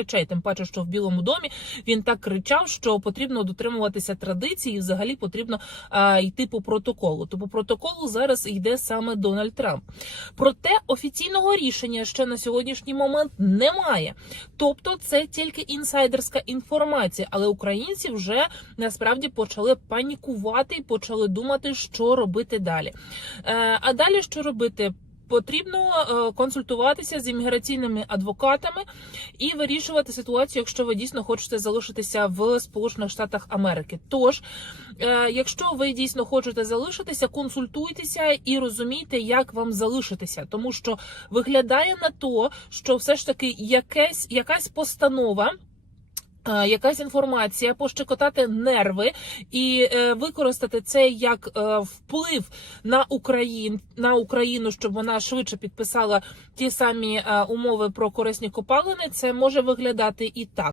речей, тим паче, що в Білому домі він так кричав, що потрібно дотримуватися традиції, і взагалі потрібно а, йти по протоколу. То по протоколу зараз йде саме Дональд Трамп. Проте офіційного рішення ще на сьогоднішній момент немає. Тобто, це тільки інсайдерська інформація, але українці вже насправді почали панікувати і почали думати, що робити далі. Е, а далі що робити? Потрібно е, консультуватися з імміграційними адвокатами і вирішувати ситуацію, якщо ви дійсно хочете залишитися в Сполучених Штатах Америки. Тож, е, якщо ви дійсно хочете залишитися, консультуйтеся і розумійте, як вам залишитися, тому що виглядає на то, що все ж таки якесь якась постанова. Е, Якась інформація пощекотати нерви і е, використати це як е, вплив на Україн на Україну, щоб вона швидше підписала ті самі умови про корисні копалини. Це може виглядати і так.